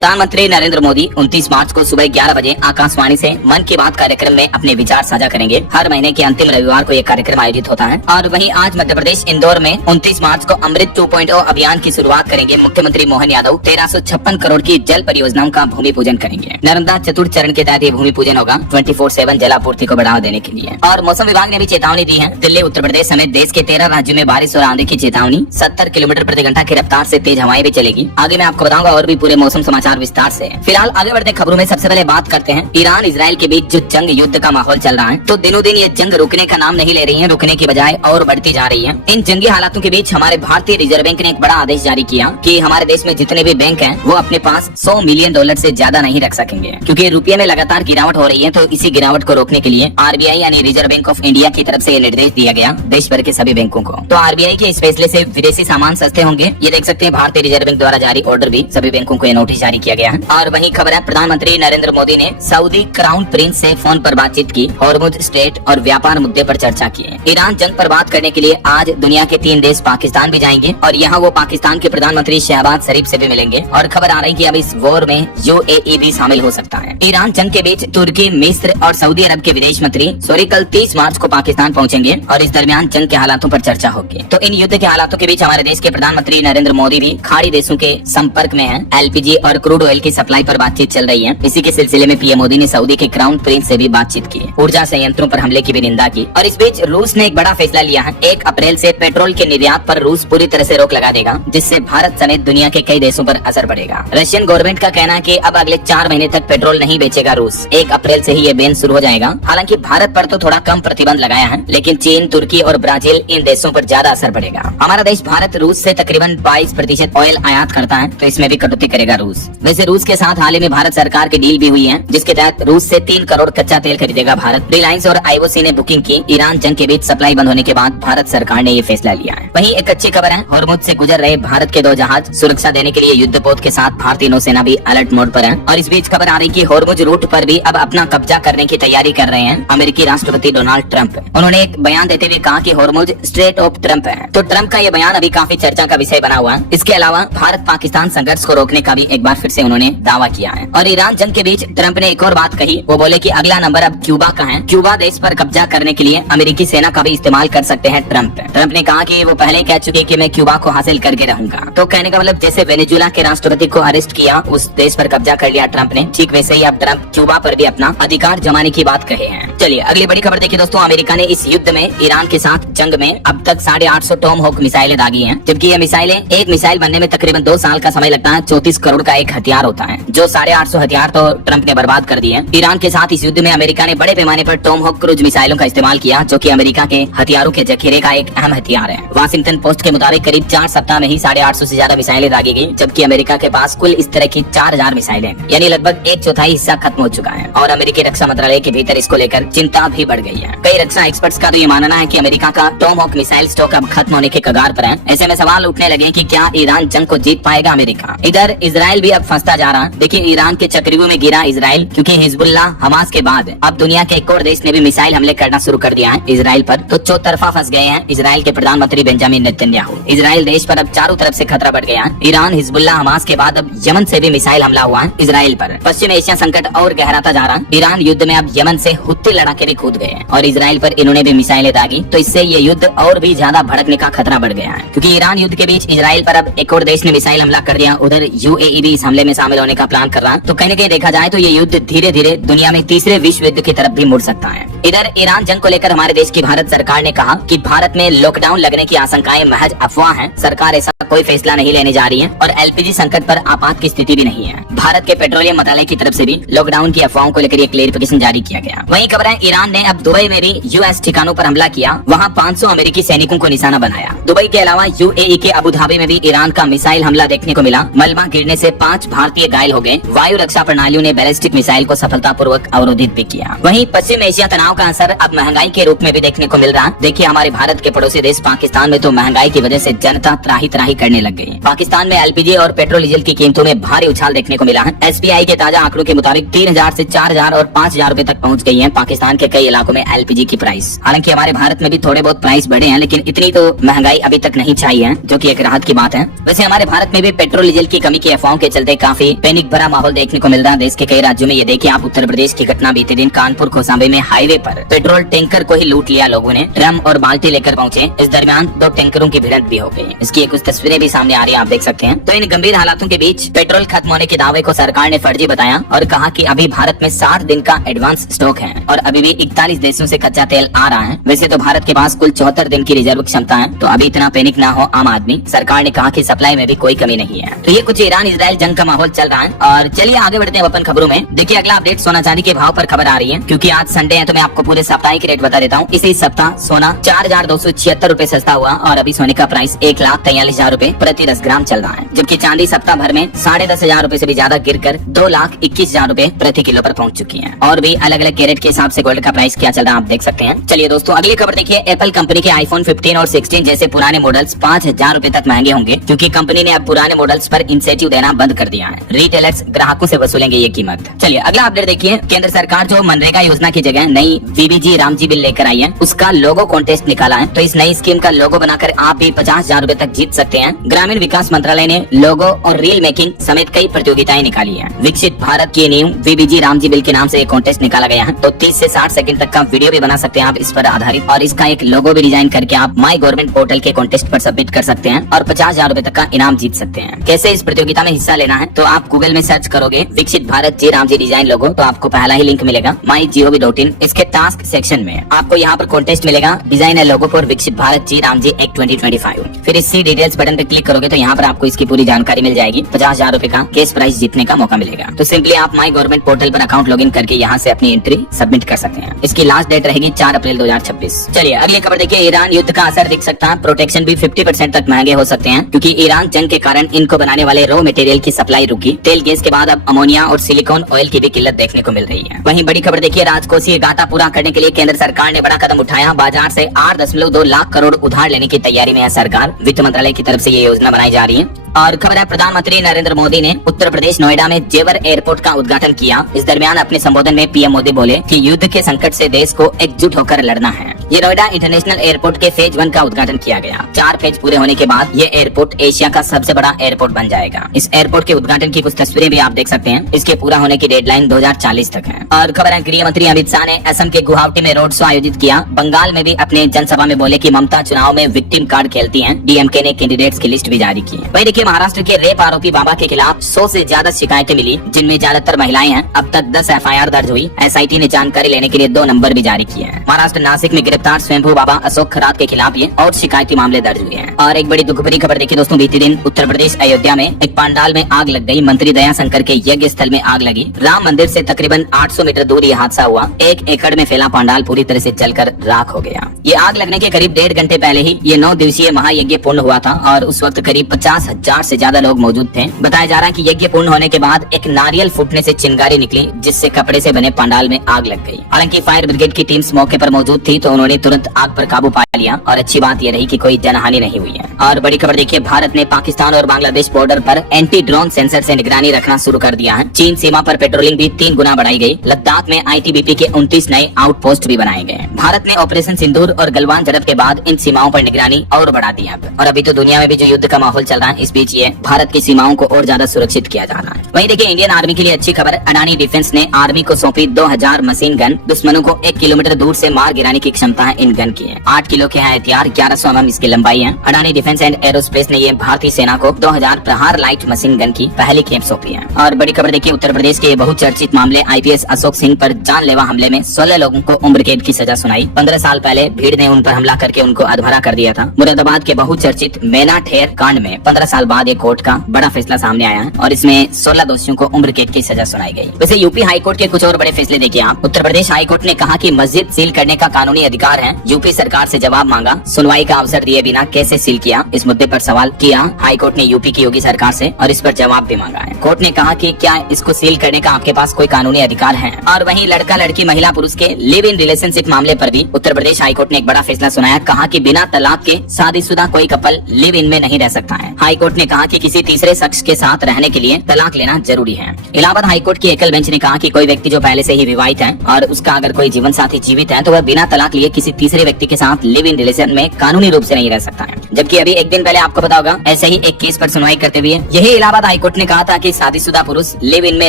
प्रधानमंत्री नरेंद्र मोदी 29 मार्च को सुबह 11 बजे आकाशवाणी से मन की बात कार्यक्रम में अपने विचार साझा करेंगे। हर महीने के अंतिम रविवार को यह कार्यक्रम आयोजित होता है। और वहीं आज मध्य प्रदेश इंदौर में 29 मार्च को अमृत 2.0 अभियान की शुरुआत करेंगे। मुख्यमंत्री मोहन यादव 1356 करोड़ की जल परियोजनाओं का भूमि पूजन करेंगे। नर्मदा चतुर्थ चरण के तहत ये भूमि पूजन होगा 24/7 जलापूर्ति को बढ़ावा देने के लिए। और मौसम विभाग ने भी चेतावनी दी है। दिल्ली, उत्तर प्रदेश समेत देश के 13 राज्यों में बारिश और आंधी की चेतावनी। 70 किलोमीटर प्रति घंटा की रफ्तार से तेज हवाएं भी चलेगी। आगे मैं आपको बताऊंगा और भी पूरे मौसम समाचार विस्तार से। फिलहाल आगे बढ़ते खबरों में सबसे पहले बात करते हैं ईरान इजराइल के बीच जो जंग युद्ध का माहौल चल रहा है, तो दिनों दिन ये जंग रुकने का नाम नहीं ले रही है, रुकने की बजाय और बढ़ती जा रही है। इन जंगी हालातों के बीच हमारे भारतीय रिजर्व बैंक ने एक बड़ा आदेश जारी किया कि हमारे देश में जितने भी बैंक हैं वो अपने पास $100 मिलियन से ज्यादा नहीं रख सकेंगे, क्योंकि रुपये में लगातार गिरावट हो रही है। तो इसी गिरावट को रोकने के लिए आरबीआई यानी रिजर्व बैंक ऑफ इंडिया की तरफ से ये निर्देश दिया गया देश भर के सभी बैंकों को। तो आरबीआई के इस फैसले से विदेशी सामान सस्ते होंगे, ये देख सकते हैं। भारतीय रिजर्व बैंक द्वारा जारी ऑर्डर भी सभी बैंकों को ये नोटिस जारी किया गया है। और वहीं खबर है, प्रधानमंत्री नरेंद्र मोदी ने सऊदी क्राउन प्रिंस से फोन पर बातचीत की। हॉर्मुज स्ट्रेट और व्यापार मुद्दे पर चर्चा की। ईरान जंग पर बात करने के लिए आज दुनिया के 3 देश पाकिस्तान भी जाएंगे और यहाँ वो पाकिस्तान के प्रधानमंत्री शहबाज शरीफ से भी मिलेंगे। और खबर आ रही कि अब इस वॉर में यूएई भी शामिल हो सकता है। ईरान जंग के बीच तुर्की, मिस्र और सऊदी अरब के विदेश मंत्री कल 30 मार्च को पाकिस्तान पहुंचेंगे और इस दरमियान जंग के हालातों पर चर्चा होगी। तो इन युद्ध के हालातों के बीच हमारे देश के प्रधानमंत्री नरेंद्र मोदी भी खाड़ी देशों के संपर्क में हैं। एलपीजी और क्रूड ऑयल की सप्लाई पर बातचीत चल रही है। इसी के सिलसिले में पीएम मोदी ने सऊदी के क्राउन प्रिंस से भी बातचीत की। ऊर्जा संयंत्रों पर हमले की भी निंदा की। और इस बीच रूस ने एक बड़ा फैसला लिया है। 1 अप्रैल से पेट्रोल के निर्यात पर रूस पूरी तरह से रोक लगा देगा, जिससे भारत समेत दुनिया के कई देशों पर असर पड़ेगा। रशियन गवर्नमेंट का कहना है कि अब अगले 4 महीने तक पेट्रोल नहीं बेचेगा रूस। 1 अप्रैल से ही ये बैन शुरू हो जाएगा। हालांकि भारत पर तो थोड़ा कम प्रतिबंध लगाया है, लेकिन चीन, तुर्की और ब्राजील इन देशों पर ज्यादा असर पड़ेगा। हमारा देश भारत रूस से तकरीबन 22% ऑयल आयात करता है, तो इसमें भी कटौती करेगा रूस। वैसे रूस के साथ हाल ही में भारत सरकार की डील भी हुई है, जिसके तहत रूस से 3 करोड़ कच्चा तेल खरीदेगा भारत। रिलायंस और आईओसी ने बुकिंग की। ईरान जंग के बीच सप्लाई बंद होने के बाद भारत सरकार ने ये फैसला लिया है। वहीं एक अच्छी खबर है, हॉर्मुज से गुजर रहे भारत के 2 जहाज सुरक्षा देने के लिए युद्धपोत के साथ भारतीय नौसेना भी अलर्ट मोड पर है। और इस बीच खबर आ रही कि हॉर्मुज रूट पर भी अब अपना कब्जा करने की तैयारी कर रहे हैं अमेरिकी राष्ट्रपति डोनाल्ड ट्रंप। उन्होंने एक बयान देते हुए कहा कि हॉर्मुज स्ट्रेट ऑफ ट्रंप है। तो ट्रंप का ये बयान अभी काफी चर्चा का विषय बना हुआ है। इसके अलावा भारत पाकिस्तान संघर्ष को रोकने का भी एक बार फिर से उन्होंने दावा किया है। और ईरान जंग के बीच ट्रंप ने एक और बात कही। वो बोले कि अगला नंबर अब क्यूबा का है। क्यूबा देश पर कब्जा करने के लिए अमेरिकी सेना का भी इस्तेमाल कर सकते हैं ट्रंप ने कहा कि वो पहले कह चुके कि मैं क्यूबा को हासिल करके रहूंगा। तो कहने का मतलब जैसे वेनेजुएला के राष्ट्रपति को अरेस्ट किया, उस देश पर कब्जा कर लिया ट्रंप ने, ठीक वैसे ही अब ट्रंप क्यूबा पर भी अपना अधिकार जमाने की बात कहे हैं। चलिए अगली बड़ी खबर देखिए दोस्तों। अमेरिका ने इस युद्ध में ईरान के साथ जंग में अब तक 850 टॉमहॉक मिसाइलें दागी हैं, जबकि ये मिसाइलें एक मिसाइल बनने में तकरीबन 2 साल का समय लगता है। 34 करोड़ का एक हथियार होता है, जो 850 हथियार तो ट्रंप ने बर्बाद कर दिए। ईरान के साथ इस युद्ध में अमेरिका ने बड़े पैमाने पर टॉमहॉक क्रूज मिसाइलों का इस्तेमाल किया, जो कि अमेरिका के हथियारों के जखीरे का एक अहम हथियार है। वाशिंगटन पोस्ट के मुताबिक करीब 4 सप्ताह में ही 850 से ज्यादा मिसाइलें दागी गई, जबकि अमेरिका के पास कुल इस तरह की 4000 मिसाइलें, यानी लगभग 1/4 हिस्सा खत्म हो चुका है। और अमेरिकी रक्षा मंत्रालय के भीतर इसको लेकर चिंता भी बढ़ गई है। कई रक्षा एक्सपर्ट्स का तो ये मानना है कि अमेरिका का टॉमहॉक मिसाइल स्टॉक अब खत्म होने के कगार पर है। ऐसे में सवाल उठने लगे कि क्या ईरान जंग को जीत पाएगा अमेरिका। इधर इजराइल भी अब फंसता जा रहा है। देखिए ईरान के चक्रव्यूह में गिरा इजराइल, क्योंकि हिजबुल्लाह, हमास के बाद अब दुनिया के एक और देश ने भी मिसाइल हमले करना शुरू कर दिया है इजराइल पर। तो चौतरफा फंस गए हैं इजराइल के प्रधानमंत्री बेंजामिन नेतन्याहू। इजराइल देश पर अब चारों तरफ से खतरा बढ़ गया है। ईरान, हिजबुल्लाह, हमास के बाद अब यमन से भी मिसाइल हमला हुआ है इजराइल पर। पश्चिम एशिया संकट और गहराता जा रहा है। ईरान युद्ध में अब यमन से हुत्ती लड़ाके भी कूद गए और इजराइल पर इन्होंने भी मिसाइलें दागी। तो इससे ये युद्ध और भी ज्यादा भड़कने का खतरा बढ़ गया है, क्योंकि ईरान युद्ध के बीच इजराइल पर अब एक और देश ने मिसाइल हमला कर दिया। उधर यूएई भी इस हमले में शामिल होने का प्लान कर रहा है। तो कहीं न कहीं देखा जाए तो ये युद्ध धीरे धीरे दुनिया में तीसरे विश्व युद्ध की तरफ भी मुड़ सकता है। इधर ईरान जंग को लेकर हमारे देश की भारत सरकार ने कहा कि भारत में लॉकडाउन लगने की आशंकाएं महज अफवाह हैं। सरकार ऐसा कोई फैसला नहीं लेने जा रही है और एलपीजी संकट पर आपात की स्थिति भी नहीं है। भारत के पेट्रोलियम मंत्रालय की तरफ से भी लॉकडाउन की अफवाहों को लेकर क्लेरिफिकेशन जारी किया गया। वहीं खबर है, ईरान ने अब दुबई में भी यूएस ठिकानों पर हमला किया। वहां 500 अमेरिकी सैनिकों को निशाना बनाया। दुबई के अलावा यूएई के अबू धाबी में भी ईरान का मिसाइल हमला देखने को मिला। मलबा गिरने से 5 भारतीय घायल हो गए। वायु रक्षा प्रणालियों ने बैलिस्टिक मिसाइल को सफलतापूर्वक अवरोधित भी किया। वहीं पश्चिम एशिया तनाव का असर अब महंगाई के रूप में भी देखने को मिल रहा है। देखिए हमारे भारत के पड़ोसी देश पाकिस्तान में तो महंगाई की वजह से जनता त्राही त्राही करने लग गई। पाकिस्तान में एलपीजी और पेट्रोल डीजल की कीमतों में भारी उछाल देखने को मिला है। एसपीआई के ताजा आंकड़ों के मुताबिक 3000 से 4000 और 5000 रुपए तक पहुंच गई है पाकिस्तान के कई इलाकों में एलपीजी की प्राइस। हालांकि हमारे भारत में भी थोड़े बहुत प्राइस बढ़े हैं, लेकिन इतनी तो महंगाई अभी तक नहीं चाहिए, जो कि एक राहत की बात है। वैसे हमारे भारत में भी पेट्रोल डीजल की कमी की अफवाहों के चलते चलते काफी पैनिक भरा माहौल देखने को मिल रहा है देश के कई राज्यों में। ये देखिए आप उत्तर प्रदेश की घटना बीते दिन कानपुर कौशाम्बी में हाईवे पर पेट्रोल टैंकर को ही लूट लिया लोगों ने, ड्रम और बाल्टी लेकर पहुंचे। इस दरमियान 2 टैंकरों की भिड़ंत भी हो गई। इसकी कुछ तस्वीरें भी सामने आ रही है, आप देख सकते हैं। तो इन गंभीर हालातों के बीच पेट्रोल खत्म होने के दावे को सरकार ने फर्जी बताया और कहा कि अभी भारत में 60 दिन का एडवांस स्टॉक है और अभी भी 41 देशों से कच्चा तेल आ रहा है। वैसे तो भारत के पास कुल 74 दिन की रिजर्व क्षमता है, तो अभी इतना पैनिक ना हो आम आदमी। सरकार ने कहा कि सप्लाई में भी कोई कमी नहीं है। तो ये कुछ ईरान इजराइल जंग का माहौल चल रहा है। और चलिए आगे बढ़ते हैं अपन खबरों में। देखिए अगला अपडेट सोना चांदी के भाव पर खबर आ रही है, क्योंकि आज संडे है तो मैं आपको पूरे साप्ताहिक रेट बता देता हूँ। इसी सप्ताह सोना 4,276 रूपए सस्ता हुआ और अभी सोने का प्राइस 1,43,000 रूपए प्रति 10 ग्राम चल रहा है, जबकि चांदी सप्ताह भर में 10,500 रूपए से भी ज्यादा गिरकर 2,21,000 रूपए प्रति किलो पर पहुंच चुकी है। और भी अलग अलग कैरेट के हिसाब से गोल्ड का प्राइस क्या चल रहा है आप देख सकते हैं। चलिए दोस्तों अगली खबर देखिए। एप्पल कंपनी के आईफोन 15 और 16 जैसे पुराने मॉडल्स 5,000 रूपए तक महंगे होंगे, क्योंकि कंपनी ने अब पुराने मॉडल्स पर इंसेंटिव देना बंद कर दिया है। रिटेलर्स ग्राहकों से वसूलेंगे ये कीमत। चलिए अगला अपडेट देखिए। केंद्र सरकार जो मनरेगा योजना की जगह नई वीबीजी रामजी बिल लेकर आई है, उसका लोगो कॉन्टेस्ट निकाला है। तो इस नई स्कीम का लोगो बनाकर आप भी 50,000 रूपए तक जीत सकते हैं। ग्रामीण विकास मंत्रालय ने लोगो और रील मेकिंग समेत कई प्रतियोगिताएं निकाली है। विकसित भारत की नींव वीबीजी रामजी बिल के नाम से एक कॉन्टेस्ट निकाला गया है। तो 30 से 60 सेकंड तक का वीडियो भी बना सकते हैं आप इस पर आधारित, और इसका एक लोगो भी डिजाइन करके आप माई गवर्नमेंट पोर्टल के कॉन्टेस्ट पर सबमिट कर सकते हैं और 50,000 रूपए तक का इनाम जीत सकते हैं। कैसे इस प्रतियोगिता में हिस्सा लेना है, तो आप गूगल में सर्च करोगे विकसित भारत जी रामजी डिजाइन लोगो, तो आपको पहला ही लिंक मिलेगा mygov.in। इसके टास्क सेक्शन में आपको यहाँ पर कॉन्टेस्ट मिलेगा डिजाइन लोगो फॉर विकसित भारत जी रामजी एक्ट 2025। फिर इस सी डिटेल्स बटन पे क्लिक करोगे तो यहाँ पर आपको इसकी पूरी जानकारी मिल जाएगी। 50,000 रूपए का कैश प्राइज जीतने का मौका मिलेगा। तो सिंपली आप माई गवर्नमेंट पोर्टल पर अकाउंट लॉगिन करके यहाँ से अपनी एंट्री सबमिट कर सकते हैं। इसकी लास्ट डेट रहेगी 4 अप्रैल 2026। चलिए अगली खबर देखिए। ईरान युद्ध का असर दिख सकता है। प्रोटेक्शन भी 50% तक महंगे हो सकते हैं, क्योंकि ईरान जंग के कारण इनको बनाने वाले रॉ मटेरियल की सप्लाई रुकी। तेल गैस के बाद अब अमोनिया और सिलिकॉन ऑयल की भी किल्लत देखने को मिल रही है। वहीं बड़ी खबर देखिए। राजकोषीय घाटा पूरा करने के लिए केंद्र सरकार ने बड़ा कदम उठाया। बाजार से 8.2 लाख करोड़ उधार लेने की तैयारी में है सरकार। वित्त मंत्रालय की तरफ से ये योजना बनाई जा रही है। और खबर है प्रधानमंत्री नरेंद्र मोदी ने उत्तर प्रदेश नोएडा में जेवर एयरपोर्ट का उद्घाटन किया। इस दरमियान अपने संबोधन में पीएम मोदी बोले कि युद्ध के संकट से देश को एकजुट होकर लड़ना है। ये नोएडा इंटरनेशनल एयरपोर्ट के फेज 1 का उद्घाटन किया गया। 4 फेज पूरे होने के बाद ये एयरपोर्ट एशिया का सबसे बड़ा एयरपोर्ट बन जाएगा। इस एयरपोर्ट के उद्घाटन की कुछ तस्वीरें भी आप देख सकते हैं। इसके पूरा होने की डेडलाइन 2040 तक है। और खबर है गृह मंत्री अमित शाह ने असम के गुवाहाटी में रोड शो आयोजित किया। बंगाल में भी अपने जनसभा में बोले कि ममता चुनाव में विक्टिम कार्ड खेलती हैं। डीएमके ने कैंडिडेट्स की लिस्ट भी जारी की। वहीं देखिए महाराष्ट्र के रेप आरोपी बाबा के खिलाफ 100 से ज्यादा शिकायतें मिली, जिनमें ज्यादातर महिलाएं हैं। अब तक 10 एफआईआर दर्ज हुई। एसआईटी ने जानकारी लेने के लिए 2 नंबर भी जारी किए हैं। महाराष्ट्र नासिक में गिरफ्तार स्वयंभू बाबा अशोक खरात के खिलाफ ये और शिकायती मामले दर्ज हुए हैं। और एक बड़ी दुख भरी खबर देखिए दोस्तों। बीते दिन उत्तर प्रदेश अयोध्या में एक पंडाल में आग लग गई। मंत्री दया शंकर के यज्ञ स्थल में आग लगी। राम मंदिर से तकरीबन 800 मीटर दूर ये हादसा हुआ। 1 एकड़ में फैला पंडाल पूरी तरह से जलकर राख हो गया। ये आग लगने के करीब 1.5 घंटे पहले ही ये 9 दिवसीय महायज्ञ पूर्ण हुआ था और उस वक्त करीब 50,000 से ज्यादा लोग मौजूद थे। बताया जा रहा है कि यज्ञ पूर्ण होने के बाद एक नारियल फूटने से चिंगारी निकली, जिससे कपड़े से बने पंडाल में आग लग गई। हालांकि फायर ब्रिगेड की टीम मौके पर मौजूद थी, तो उन्होंने तुरंत आग पर काबू पा लिया। और अच्छी बात यह रही कि कोई जनहानि नहीं हुई है। और बड़ी खबर देखिए। भारत ने पाकिस्तान और बांग्लादेश बॉर्डर पर एंटी ड्रोन सेंसर से निगरानी रखना शुरू कर दिया है। चीन सीमा पर पेट्रोलिंग भी 3 गुना बढ़ाई गई। लद्दाख में आईटीबीपी के 29 नए आउटपोस्ट भी बनाए गए। भारत ने ऑपरेशन सिंदूर और गलवान झड़प के बाद इन सीमाओं पर निगरानी और बढ़ा दी है। और अभी तो दुनिया में भी जो युद्ध का माहौल चल रहा है, इस बीच ये भारत की सीमाओं को और ज्यादा सुरक्षित किया जा रहा है। वहीं देखिए इंडियन आर्मी के लिए अच्छी खबर। अडानी डिफेंस ने आर्मी को सौंपी 2000 मशीन गन। दुश्मनों को 1 किलोमीटर दूर से मार गिराने की क्षमता है इन गन की। 8 किलो के है हथियार, 1100 mm इसकी लंबाई है। अडानी डिफेंस एंड एरोस्पेस ने ये भारतीय सेना को 2000 प्रहार लाइट मशीन गन की पहली खेप सौंपी है। और बड़ी खबर देखिए। उत्तर प्रदेश के बहुचर्चित मामले आईपीएस अशोक सिंह पर जानलेवा हमले में 16 लोगों को उम्र कैद की सजा सुनाई। 15 साल पहले भीड़ ने उन पर हमला करके उनको अधमरा कर दिया था। मुरादाबाद के बहुचर्चित मैना ठेर कांड में 15 साल बाद एक कोर्ट का बड़ा फैसला सामने आया है और इसमें 16 दोषियों को उम्र कैद की सजा सुनाई गई। वैसे यूपी हाईकोर्ट के कुछ और बड़े फैसले देखिए आप। उत्तर प्रदेश हाईकोर्ट ने कहा कि मस्जिद सील करने का कानूनी अधिकार है। यूपी सरकार से जवाब मांगा। सुनवाई का अवसर दिए बिना कैसे सील किया, इस मुद्दे पर सवाल किया हाईकोर्ट ने यूपी की योगी सरकार से और इस पर जवाब भी मांगा है। कोर्ट ने कहा कि क्या इसको सील करने का आपके पास कोई कानूनी अधिकार है। और वहीं लड़का लड़की महिला पुरुष के लिव इन रिलेशनशिप मामले पर भी उत्तर प्रदेश हाईकोर्ट ने एक बड़ा फैसला सुनाया। कहा कि बिना तलाक के शादीशुदा कोई कपल लिव इन में नहीं रह सकता है। हाईकोर्ट ने कहा कि किसी तीसरे शख्स के साथ रहने के लिए तलाक लेना जरूरी है। इलाहाबाद हाईकोर्ट की एकल बेंच ने कहा कि कोई व्यक्ति जो पहले से ही विवाहित है और उसका अगर कोई जीवन साथी जीवित है, तो वह बिना तलाक लिए किसी तीसरे व्यक्ति के साथ लिव इन रिलेशन में कानूनी रूप से नहीं रह सकता है। जबकि अभी एक दिन पहले आपको पता होगा ऐसे ही एक केस पर सुनवाई करते हुए यही इलाहाबाद हाईकोर्ट ने कहा था कि शादीशुदा पुरुष लिव इन में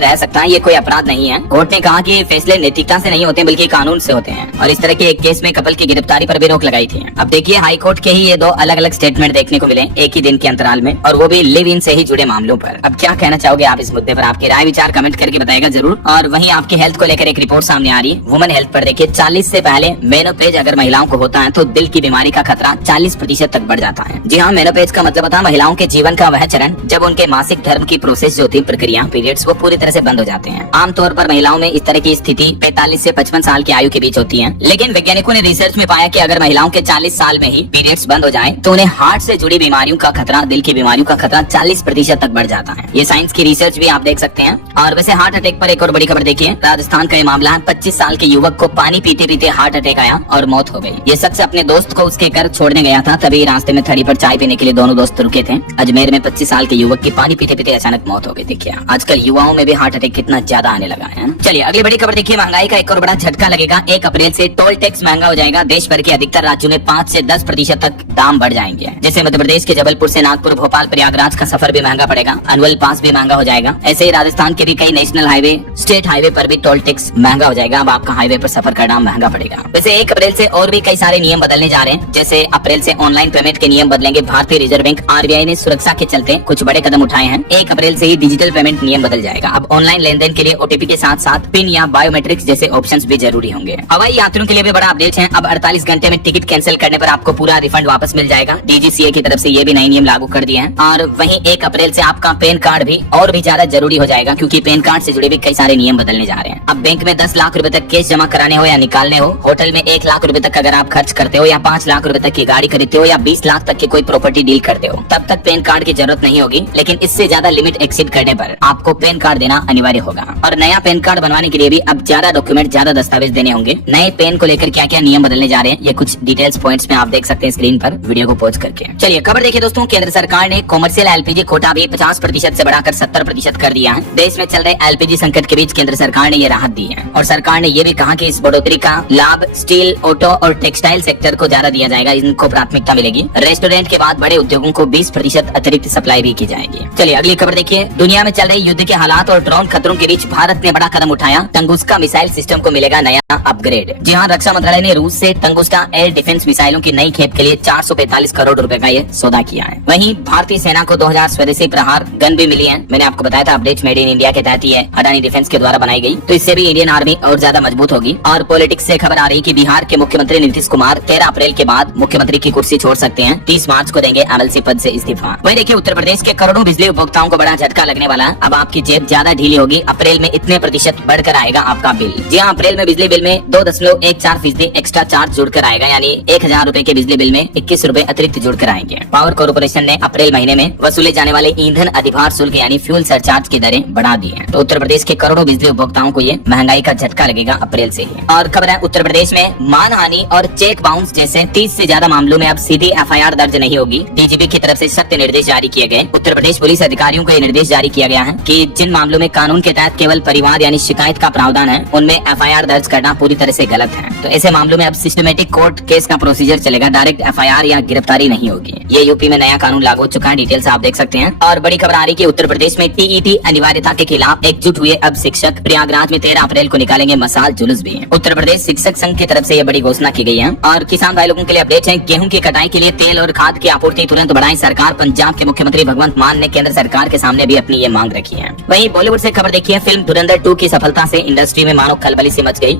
रह सकता है, ये कोई अपराध नहीं है। कोर्ट ने कहा कि ये फैसले नैतिकता से नहीं होते बल्कि कानून से होते हैं और इस तरह के एक केस में कपल की गिरफ्तारी पर भी रोक लगाई थी। अब देखिए हाईकोर्ट के ही ये दो अलग अलग स्टेटमेंट देखने को मिले एक ही दिन के अंतराल में, और वो भी लिव इन से ही जुड़े मामलों पर। अब क्या कहना चाहोगे आप इस मुद्दे पर? आपकी राय विचार कमेंट करके बताएगा जरूर। और वहीं आपकी हेल्थ को लेकर एक रिपोर्ट सामने आ रही है वुमेन हेल्थ पर। देखिए 40 से पहले मेनोपेज अगर महिलाओं को होता है तो दिल की बीमारी का खतरा 40% तक बढ़ जाता है। जी हाँ, मेनोपेज का मतलब था महिलाओं के जीवन का वह चरण जब उनके मासिक धर्म की प्रोसेस जो होती है, प्रक्रिया, पीरियड्स, वो पूरी तरह से बंद हो जाते हैं। आमतौर पर महिलाओं में इस तरह की स्थिति 45 से 55 साल की आयु के बीच होती है। लेकिन वैज्ञानिकों ने रिसर्च में पाया कि अगर महिलाओं के 40 साल में ही पीरियड्स बंद हो जाए तो उन्हें हार्ट से जुड़ी बीमारियों का खतरा, दिल की बीमारियों का खतरा 40% तक बढ़ जाता है। ये साइंस की रिसर्च भी आप देख सकते हैं। और वैसे हार्ट अटैक पर एक और बड़ी खबर देखिए, राजस्थान का ये मामला है। 25 साल के युवक को पानी पीते पीते हार्ट अटैक आया और मौत हो गई। ये शख्स अपने दोस्त को उसके घर छोड़ने गया था, तभी रास्ते में थड़ी पर चाय पीने के लिए दोनों दोस्त रुके थे। अजमेर में 25 साल के युवक की पानी पीते पीते अचानक मौत हो गई। देखिए आजकल युवाओं में भी हार्ट अटैक कितना ज्यादा आने लगा है। चलिए अगली बड़ी खबर देखिए, महंगाई का एक और बड़ा झटका लगेगा। 1 अप्रैल से टोल टैक्स महंगा हो जाएगा। देश भर के अधिकतर राज्यों में 5 से 10% तक दाम बढ़ जाएंगे। जैसे मध्य प्रदेश के जबलपुर से नागपुर, भोपाल, प्रयागराज का सफर भी महंगा पड़ेगा। एनुअल पास भी महंगा हो जाएगा। ऐसे ही राजस्थान के भी कई नेशनल हाईवे, स्टेट हाईवे पर भी टोल टैक्स महंगा हो जाएगा। अब आपका हाईवे पर सफर करना महंगा पड़ेगा। वैसे 1 अप्रैल से और भी कई सारे नियम बदलने जा रहे हैं। जैसे अप्रैल से ऑनलाइन पेमेंट के नियम बदलेंगे। भारतीय रिजर्व बैंक आरबीआई ने सुरक्षा के चलते कुछ बड़े कदम उठाए हैं। 1 अप्रैल से ही डिजिटल पेमेंट नियम बदल जाएगा। अब ऑनलाइन लेन देन के लिए ओटीपी के साथ साथ पिन या बायोमेट्रिक्स जैसे ऑप्शंस भी जरूरी होंगे। हवाई यात्रियों के लिए भी बड़ा अपडेट है। अब 48 घंटे में टिकट कैंसिल करने पर आपको पूरा रिफंड वापस मिल जाएगा। डीजीसीए की तरफ से ये भी नए नियम लागू कर दिए हैं। और वहीं 1 अप्रैल से आपका पैन कार्ड भी और भी ज्यादा जरूरी हो जाएगा, क्योंकि पैन कार्ड से जुड़े भी कई सारे नियम बदलने जा रहे हैं। अब बैंक में 10 लाख रुपए तक कैश जमा कराने हो या निकालने हो, होटल में 1 लाख रुपए तक अगर आप खर्च करते हो, या 5 लाख रुपए तक की गाड़ी खरीदते हो, या 20 लाख तक की कोई प्रॉपर्टी डील करते हो, तब तक पैन कार्ड की जरूरत नहीं होगी। लेकिन इससे ज्यादा लिमिट एक्सीड करने पर आपको पैन कार्ड देना अनिवार्य होगा। और नया पैन कार्ड बनवाने के लिए भी अब ज्यादा डॉक्यूमेंट, ज्यादा दस्तावेज देने होंगे। नए पैन को लेकर क्या क्या नियम बदलने जा रहे हैं, ये कुछ डिटेल्स पॉइंट्स में आप देख सकते हैं स्क्रीन पर, वीडियो को पॉज करके। चलिए खबर देखिए दोस्तों, केंद्र सरकार ने कॉमर्शियल एलपीजी कोटा भी 50% से बढ़ाकर 70% कर दिया है। देश में चल रहे एलपीजी संकट के बीच केंद्र सरकार ने ये राहत दी है। और सरकार ने ये भी कहा कि इस बढ़ोतरी का लाभ स्टील, ऑटो और टेक्सटाइल सेक्टर को ज्यादा दिया जाएगा। इनको प्राथमिकता मिलेगी। रेस्टोरेंट के बाद बड़े उद्योगों को 20% अतिरिक्त सप्लाई भी की जाएगी। चलिए अगली खबर देखिए, दुनिया में चल रही युद्ध के हालात और ड्रोन खतरों के बीच भारत ने बड़ा कदम उठाया। टंगुस्का मिसाइल सिस्टम को मिलेगा नया अपग्रेड। जी हाँ, रक्षा मंत्रालय ने रूस से टंगुस्का एयर डिफेंस मिसाइलों की नई खेप के लिए 445 करोड़ रुपए का ये सौदा किया है। वहीं भारतीय सेना को 2000 स्वदेशी प्रहार गन भी मिली है। मैंने आपको बताया था अपडेट मेड इन इंडिया के तहत ये अडानी डिफेंस के द्वारा बनाई गई, तो इससे भी इंडियन आर्मी और ज्यादा मजबूत होगी। और पॉलिटिक्स से खबर आ रही कि बिहार के मुख्यमंत्री नीतीश कुमार 13 अप्रैल के बाद मुख्यमंत्री की कुर्सी छोड़ सकते हैं। 30 मार्च को देंगे एमएलसी पद से इस्तीफा। वही देखिए उत्तर प्रदेश के करोड़ों बिजली उपभोक्ताओं को बड़ा झटका लगने वाला है। अब आपकी जेब ज्यादा ढीली होगी। अप्रैल में इतने प्रतिशत बढ़कर आएगा आपका बिल। जी हाँ, अप्रैल में बिजली बिल में 2.14% एक्स्ट्रा चार्ज जुड़कर आएगा, यानी 1000 रुपए के बिजली बिल में 21 रुपए अतिरिक्त जुड़कर आएंगे। पावर कॉर्पोरेशन ने अप्रैल महीने में वसूले जाने वाले ईंधन अधिभार शुल्क यानी फ्यूल सरचार्ज की दरें बढ़ा दी है। तो उत्तर प्रदेश के करोड़ों बिजली उपभोक्ताओं को ये महंगाई का झटका लगेगा अप्रैल से ही। और खबर है उत्तर प्रदेश में मानहानि और चेक बाउंस जैसे 30 से ज्यादा मामलों में अब सीधी एफआईआर दर्ज नहीं होगी। डीजीपी की तरफ से सख्त निर्देश जारी किए गए। उत्तर प्रदेश पुलिस अधिकारियों को ये निर्देश जारी किया गया है कि जिन मामलों में कानून के तहत केवल परिवार यानी शिकायत का प्रावधान है, उनमें एफआईआर दर्ज करना पूरी तरह से गलत है। तो ऐसे मामलों में अब सिस्टमेटिक कोर्ट केस का प्रोसीजर चलेगा, डायरेक्ट एफआईआर या गिरफ्तारी नहीं होगी। ये यूपी में नया कानून लागू हो चुका है, डिटेल्स आप देख सकते हैं। और बड़ी खबर आ रही है कि उत्तर प्रदेश में टीईटी अनिवार्यता के खिलाफ एकजुट हुए अब शिक्षक। प्रयागराज में 13 अप्रैल को निकालेंगे मसाल जुलूस भी। उत्तर प्रदेश शिक्षक संघ की तरफ से ये बड़ी घोषणा की गई है। और किसान भाई लोगों के लिए अपडेट है, गेहूं की कटाई के लिए तेल और खाद की आपूर्ति तुरंत बढ़ाएं सरकार। पंजाब के मुख्यमंत्री भगवंत मान ने केंद्र सरकार के सामने भी अपनी ये मांग रखी है। वहीं बॉलीवुड से खबर देखिए, फिल्म धुरंधर 2 की सफलता से इंडस्ट्री में मानो खलबली सी मच गई।